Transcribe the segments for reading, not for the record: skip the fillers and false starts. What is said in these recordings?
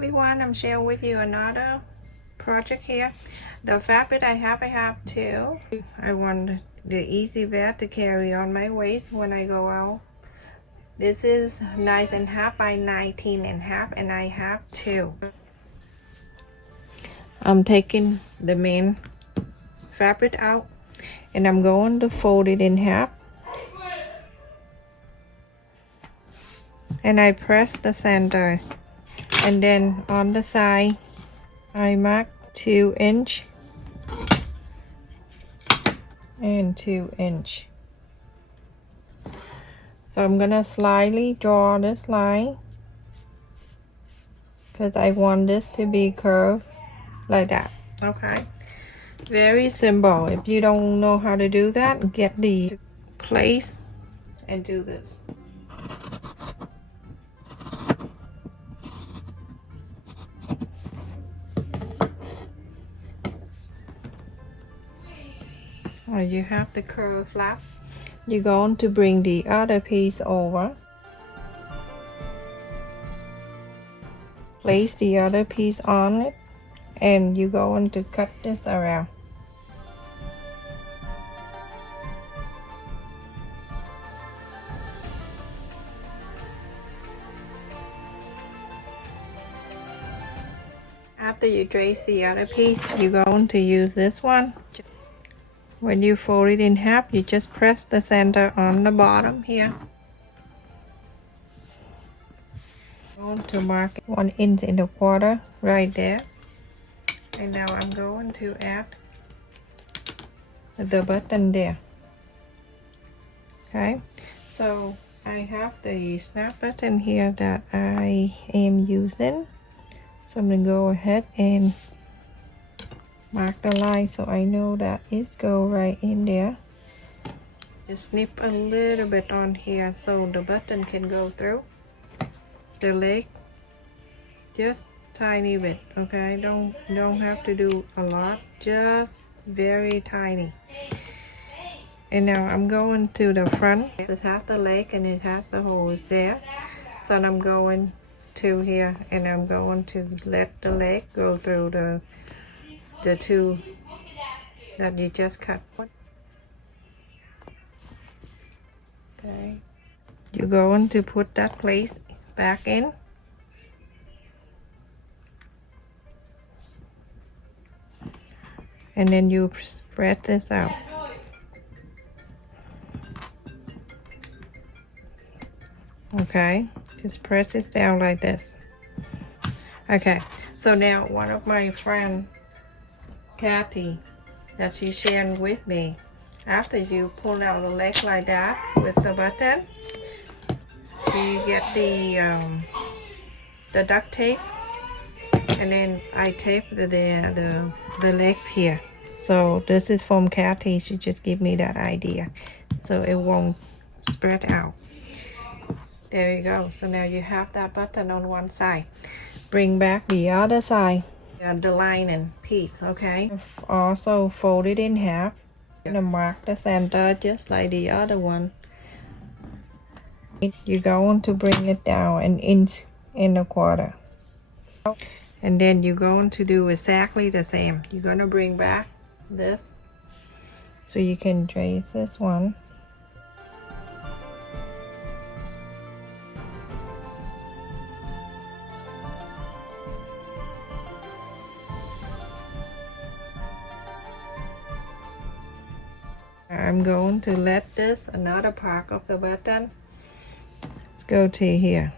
everyone, I'm sharing with you another project here. The fabric I have two. I want the easy bag to carry on my waist when I go out. This is 9.5 by 19.5 and I have two. I'm taking the main fabric out and I'm going to fold it in half. And I press the center. And then on the side, I mark 2 inch and 2 inch. So I'm gonna slightly draw this line because I want this to be curved like that. Okay, very simple. If you don't know how to do that, get the place and do this. You have the curved flap. You're going to bring the other piece over. Place the other piece on it and you're going to cut this around. After you trace the other piece, you're going to use this one. When you fold it in half, you just press the center on the bottom here. I'm going to mark 1 inch and a quarter right there. And now I'm going to add the button there. Okay, so I have the snap button here that I am using. So I'm going to go ahead and mark the line so I know that it go right in there. Just snip a little bit on here so the button can go through the leg, just tiny bit. Okay, don't have to do a lot, just very tiny. And now I'm going to the front. It has the leg and it has the holes there, so I'm going to here and I'm going to let the leg go through the two that you just cut. Okay, you're going to put that place back in. And then you spread this out. Okay, just press it down like this. Okay, so now one of my friend Kathy that she's sharing with me, after you pull out the leg like that with the button, you get the duct tape, and then I tape the legs here. So this is from Kathy. She just gave me that idea so it won't spread out. There you go. So now you have that button on one side. Bring back the other side, the lining piece. Okay, also fold it in half and mark the center just like the other one. You're going to bring it down 1 inch and a quarter, and then you're going to do exactly the same. You're going to bring back this so you can trace this one. I'm going to let this another part of the button. Let's go to here.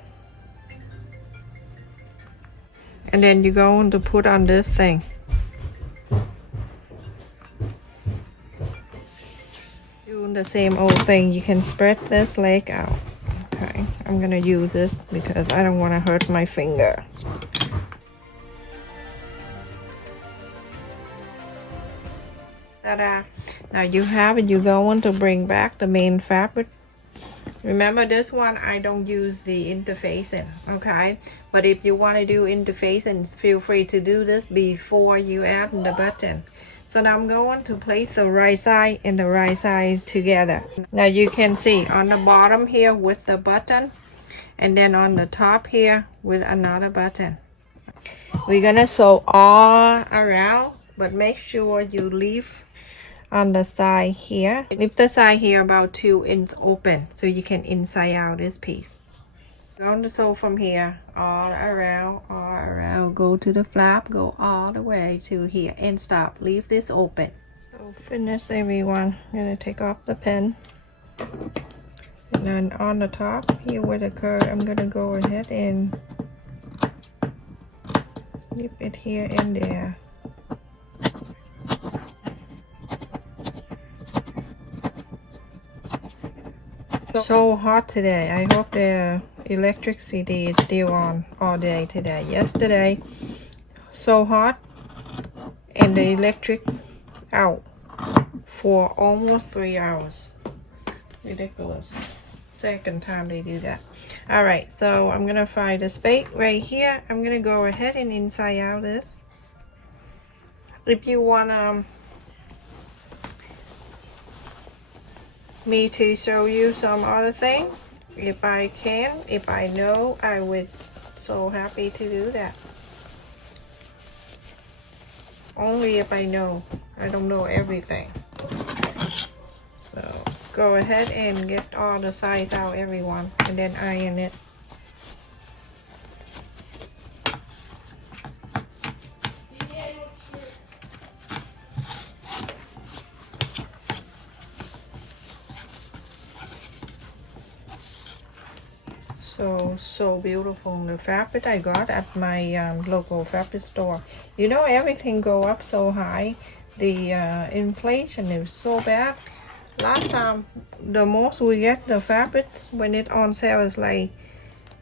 And then you're going to put on this thing. Doing the same old thing, you can spread this leg out. Okay, I'm gonna use this because I don't want to hurt my finger. Ta-da! Now you have it. You're going to bring back the main fabric. Remember, this one I don't use the interfacing, okay? But if you want to do interfacing, feel free to do this before you add the button. So now I'm going to place the right side and the right side together. Now you can see on the bottom here with the button, and then on the top here with another button. We're gonna sew all around, but make sure you leave on the side here. Leave the side here about 2 inches open so you can inside out this piece. Going to sew from here all around, go to the flap, go all the way to here and stop. Leave this open. So finish everyone. I'm gonna take off the pen. And then on the top here where the curve, I'm gonna go ahead and snip it here and there. So hot today. I hope the electricity is still on all day today. Yesterday, so hot, and the electric out for almost 3 hours. Ridiculous. Second time they do that. All right, so I'm gonna find a spade right here. I'm gonna go ahead and inside out this. If you want me to show you some other thing, if I can, if I know, I would so happy to do that. Only if I know. I don't know everything. So go ahead and get all the sides out, everyone, and then iron it. So beautiful. The fabric I got at my local fabric store. You know, everything go up so high. The inflation is so bad. Last time, the most we get the fabric when it on sale is like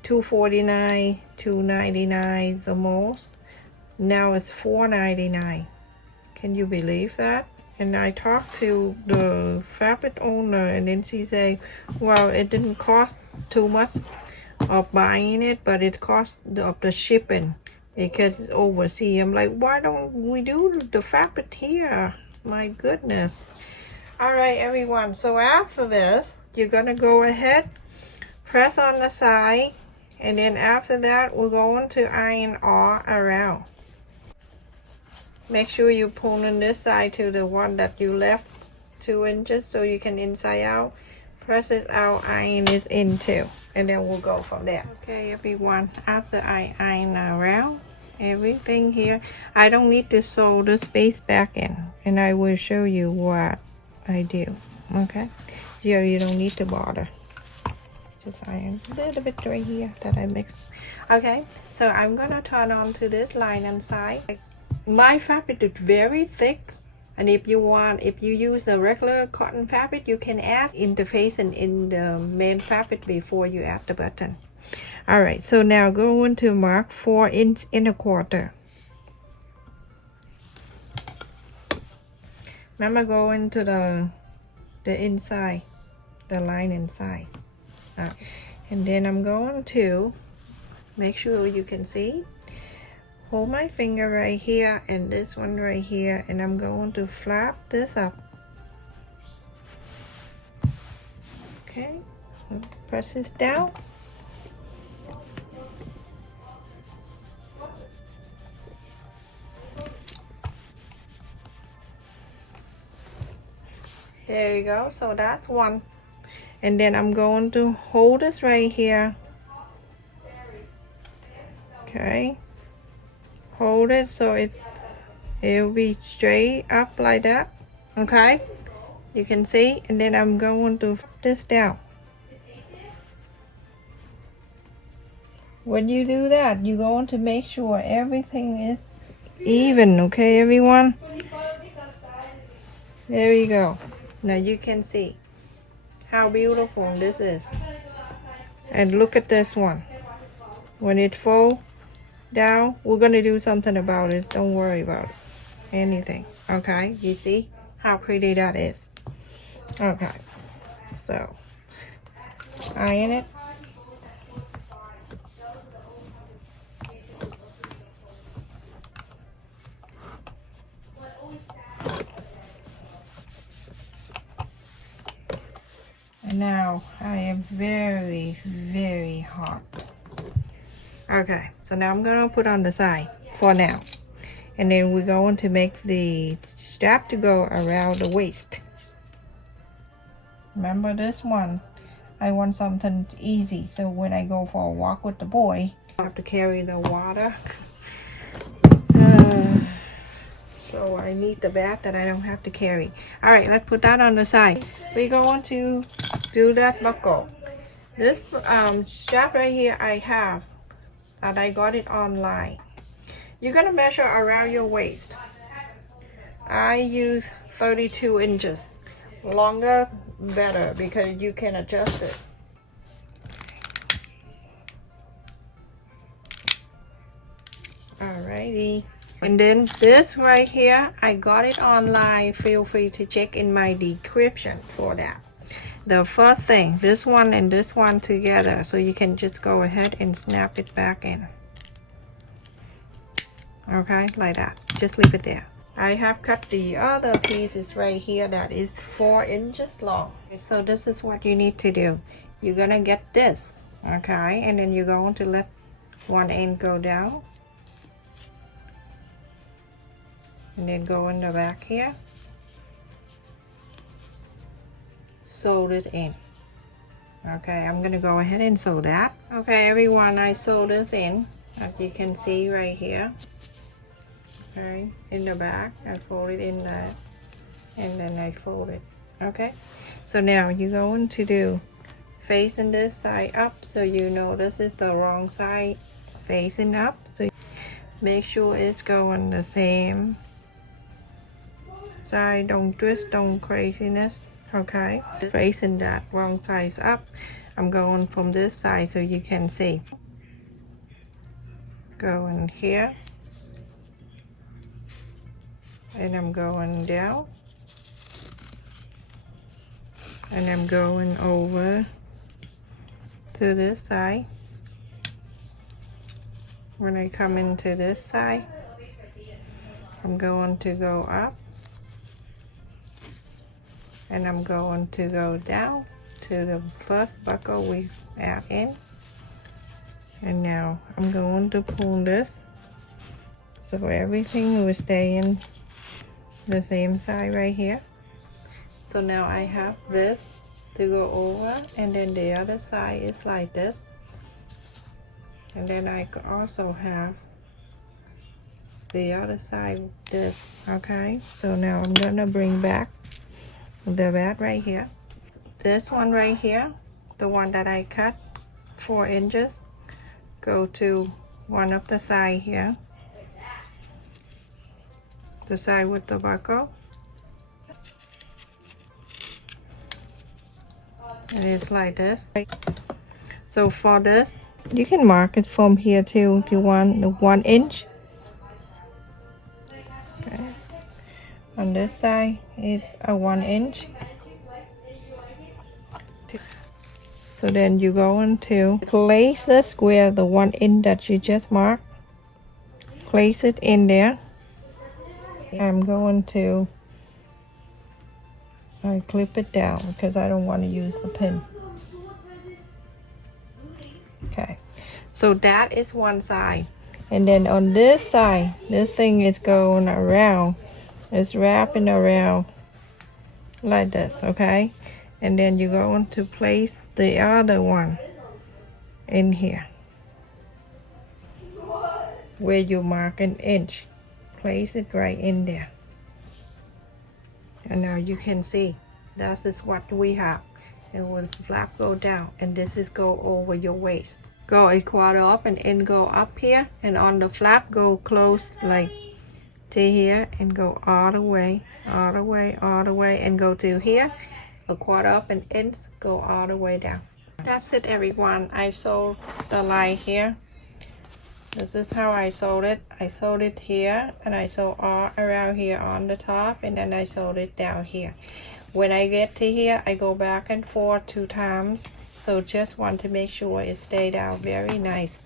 $2.49, $2.99 the most. Now it's $4.99. Can you believe that? And I talked to the fabric owner, and then she said, well, it didn't cost too much of buying it, but it cost of the shipping because it's overseas. I'm like, why don't we do the fabric here? My goodness. All right, everyone, so after this, you're gonna go ahead, press on the side, and then after that, we're going to iron all around. Make sure you pull on this side to the one that you left 2 inches so you can inside out. Press it out, iron this in too, and then we'll go from there. Okay, everyone, after I iron around everything here, I don't need to sew the space back in, and I will show you what I do. Okay, so you don't need to bother. Just iron a little bit right here that I mixed. Okay, so I'm gonna turn on to this line and side. My fabric is very thick, and if you use a regular cotton fabric, you can add interface in the main fabric before you add the button. All right, so now going to mark 4 inches and a quarter. Remember, go into the inside, the line inside. And then I'm going to make sure you can see. Hold my finger right here and this one right here, and I'm going to flap this up. Okay, press this down. There you go, so that's one. And then I'm going to hold this right here. Okay, hold it so it'll be straight up like that. Okay, you can see, and then I'm going to flip this down. When you do that, you're going to make sure everything is even. Okay, everyone, there you go. Now you can see how beautiful this is. And look at this one. When it falls down, we're gonna do something about it. Don't worry about anything. Okay, you see how pretty that is. Okay, so iron it. And now I am very, very hot. Okay, so now I'm gonna put on the side. for now. And then we're going to make the strap to go around the waist. Remember this one, I want something easy, so when I go for a walk with the boy, I have to carry the water. So I need the bag that I don't have to carry. All right, let's put that on the side. We're going to do that buckle. This strap right here I have, and I got it online. You're gonna measure around your waist. I use 32 inches. Longer, better, because you can adjust it. Alrighty. And then this right here, I got it online. Feel free to check in my description for that. The first thing, this one and this one together, so you can just go ahead and snap it back in. Okay, like that. Just leave it there. I have cut the other pieces right here that is 4 inches long. So this is what you need to do. You're gonna get this, okay, and then you're going to let one end go down, and then go in the back here, sew it in. Okay, I'm gonna go ahead and sew that. Okay, everyone, I sew this in, as you can see right here. Okay, in the back, I fold it in there, and then I fold it. Okay, so now you're going to do facing this side up, so you know this is the wrong side facing up, so make sure it's going the same side. Don't twist, don't craziness. Okay, facing that wrong side up, I'm going from this side so you can see. Going here, and I'm going down, and I'm going over to this side. When I come into this side, I'm going to go up, and I'm going to go down to the first buckle we add in. And now I'm going to pull this so everything will stay in the same side right here. So now I have this to go over, and then the other side is like this, and then I could also have the other side this. Okay, so now I'm gonna bring back the bag right here, this one right here, the one that I cut 4 inches, go to one of the side here, the side with the buckle, and it's like this. So for this, you can mark it from here too if you want, the 1 inch. Okay, on this side is a 1 inch. So then you're going to place the square, the 1 inch that you just marked, place it in there. I'm going to clip it down because I don't want to use the pin. Okay, so that is one side, and then on this side, this thing is going around, it's wrapping around like this. Okay, and then you're going to place the other one in here where you mark 1 inch. Place it right in there, and now you can see that is what we have. And when the flap go down, and this is go over your waist, go 1/4 up and end go up here, and on the flap go close like to here, and go all the way, all the way, all the way, and go to here, 1/4 up and ends go all the way down. That's it, everyone. I sewed the line here. This is how I sewed it. I sewed it here, and I sewed all around here on the top, and then I sewed it down here. When I get to here, I go back and forth 2 times. So just want to make sure it stayed out very nice.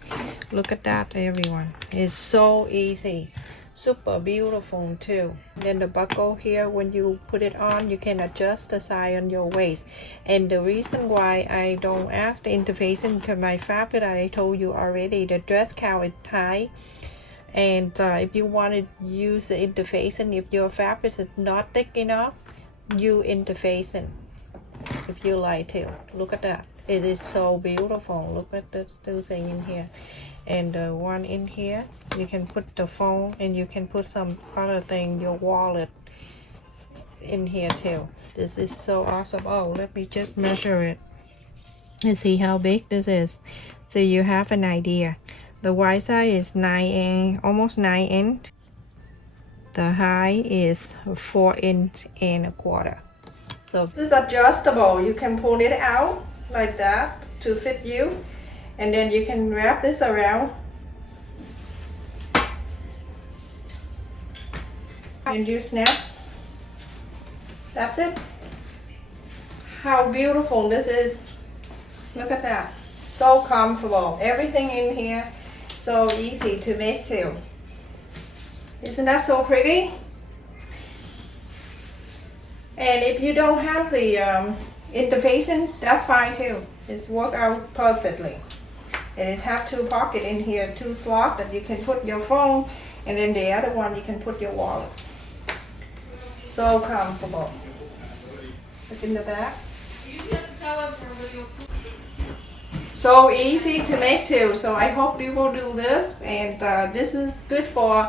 Look at that, everyone. It's so easy. Super beautiful too. Then the buckle here, when you put it on, you can adjust the size on your waist. And the reason why I don't ask the interfacing, because my fabric I told you already, the dress count is high, And if you want to use the interfacing, if your fabric is not thick enough, you interfacing if you like to. Look at that, it is so beautiful. Look at this two thing in here, and the one in here you can put the phone, and you can put some other thing, your wallet in here too. This is so awesome. Oh, let me just measure it. You see how big this is, so you have an idea. The wide side is 9 almost 9 inch. The high is 4 inch and a quarter. So this is adjustable. You can pull it out like that to fit you, and then you can wrap this around and you snap. That's it. How beautiful this is. Look at that, so comfortable. Everything in here so easy to make too. Isn't that so pretty? And if you don't have the interfacing, that's fine too. It's work out perfectly. And it have two pocket in here, two slot that you can put your phone, and then the other one you can put your wallet. So comfortable. Look in the back. So easy to make too. So I hope you will do this, and this is good for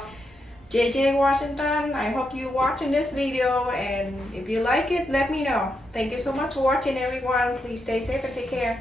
JJ Washington. I hope you're watching this video, and if you like it, let me know. Thank you so much for watching, everyone. Please stay safe and take care.